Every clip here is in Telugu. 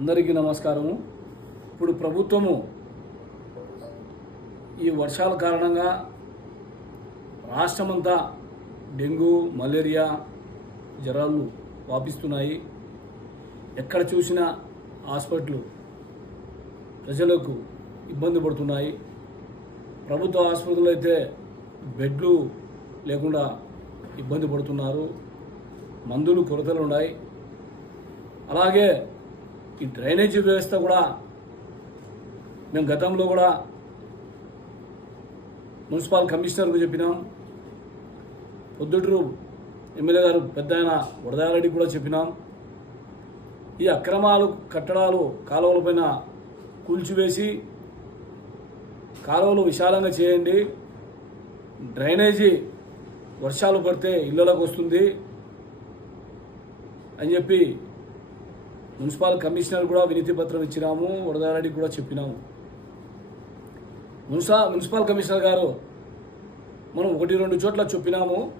అందరికీ నమస్కారము ఇప్పుడు ప్రభుత్వము ఈ వర్షాల కారణంగా రాష్ట్రమంతా డెంగ్యూ మలేరియా జ్వరాలు వ్యాపిస్తున్నాయి. ఎక్కడ చూసినా హాస్పిటల్ ప్రజలకు ఇబ్బంది పడుతున్నాయి. ప్రభుత్వ ఆసుపత్రులు అయితే బెడ్లు లేకుండా ఇబ్బంది పడుతున్నారు. మందులు కొరతలు ఉన్నాయి. అలాగే ఈ డ్రైనేజీ వ్యవస్థ కూడా మేము గతంలో కూడా మున్సిపల్ కమిషనర్కు చెప్పినాం. పొద్దుటూరు ఎమ్మెల్యే గారు పెద్ద ఆయన వరదారెడ్డి కూడా చెప్పినాం. ఈ అక్రమాలు కట్టడాలు కాలువలపైన కూల్చివేసి కాలువలు విశాలంగా చేయండి. డ్రైనేజీ వర్షాలు పడితే ఇళ్ళలోకి వస్తుంది అని చెప్పి మున్సిపల్ కమిషనర్ కూడా వినతి పత్రం ఇచ్చినాము వరదారెడ్డికి కూడా చెప్పినాము. మున్సా మున్సిపల్ కమిషనర్ గారు మనం ఒకటి రెండు చోట్ల చెప్పినాము.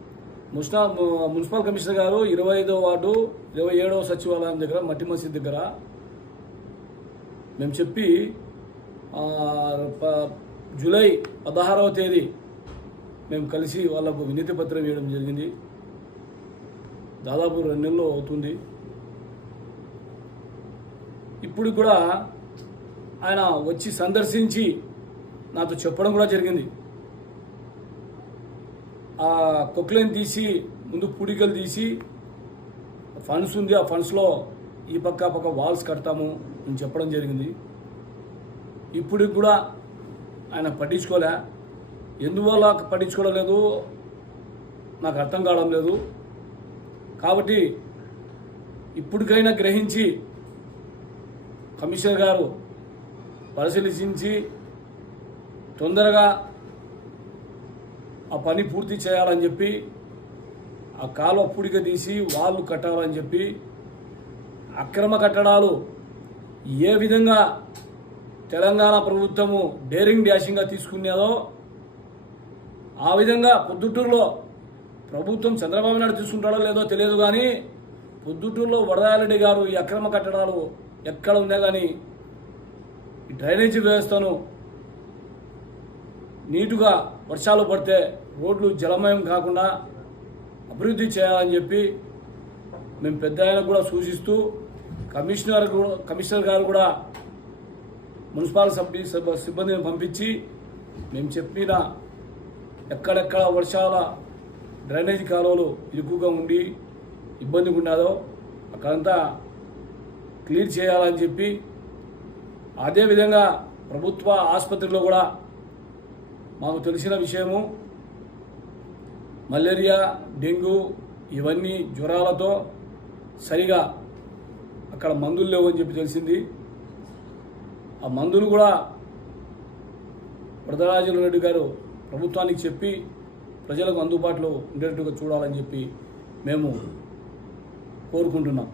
మున్సిపా మున్సిపల్ కమిషనర్ గారు ఇరవై ఐదో వార్డు ఇరవై ఏడవ సచివాలయం దగ్గర మట్టి మసీద్ దగ్గర మేము చెప్పి ప- జూలై పదహారవ తేదీ మేము కలిసి వాళ్ళకు వినతి పత్రం ఇవ్వడం జరిగింది. దాదాపు రెండు నెలలు అవుతుంది. ఇప్పుడు కూడా ఆయన వచ్చి సందర్శించి నాతో చెప్పడం కూడా జరిగింది. ఆ కొక్లైన్ తీసి ముందు పూడికలు తీసి ఫండ్స్ ఉంది ఆ ఫండ్స్లో ఈ పక్క పక్క వాల్స్ కడతాము అని చెప్పడం జరిగింది. ఇప్పుడు కూడా ఆయన పట్టించుకోలే. ఎందువల్ల పట్టించుకోవడం లేదు? నాకు అర్థం కావడం లేదు. కాబట్టి ఇప్పటికైనా గ్రహించి కమిషనర్ గారు పరిశీలించి తొందరగా ఆ పని పూర్తి చేయాలని చెప్పి ఆ కాలువ పూడిక తీసి వాళ్ళు కట్టాలని చెప్పి అక్రమ కట్టడాలు ఏ విధంగా తెలంగాణ ప్రభుత్వము డేరింగ్ డ్యాషింగ్గా తీసుకునేదో ఆ విధంగా పొద్దుటూరులో ప్రభుత్వం చంద్రబాబు నాయుడు తీసుకుంటాడో లేదో తెలియదు కానీ పొద్దుటూరులో వరదారెడ్డి గారు ఈ అక్రమ కట్టడాలు ఎక్కడ ఉన్నా కానీ ఈ డ్రైనేజీ వ్యవస్థను నీటుగా వర్షాలు పడితే రోడ్లు జలమయం కాకుండా అభివృద్ధి చేయాలని చెప్పి మేము పెద్ద ఆయన కూడా సూచిస్తూ కమిషనర్ కూడా కమిషనర్ గారు కూడా మున్సిపల్ సభ్యు సిబ్బందిని పంపించి మేము చెప్పిన ఎక్కడెక్కడ వర్షాల డ్రైనేజీ కాలువలు ఇరుకుగా ఉండి ఇబ్బందిగా ఉన్నదో అక్కడంతా క్లియర్ చేయాలని చెప్పి అదేవిధంగా ప్రభుత్వ ఆసుపత్రిలో కూడా మాకు తెలిసిన విషయము మలేరియా డెంగ్యూ ఇవన్నీ జ్వరాలతో సరిగా అక్కడ మందులు లేవని చెప్పి తెలిసింది. ఆ మందులు కూడా వరదరాజుల రెడ్డి గారు ప్రభుత్వానికి చెప్పి ప్రజలకు అందుబాటులో ఉండేటట్టుగా చూడాలని చెప్పి మేము కోరుకుంటున్నాం.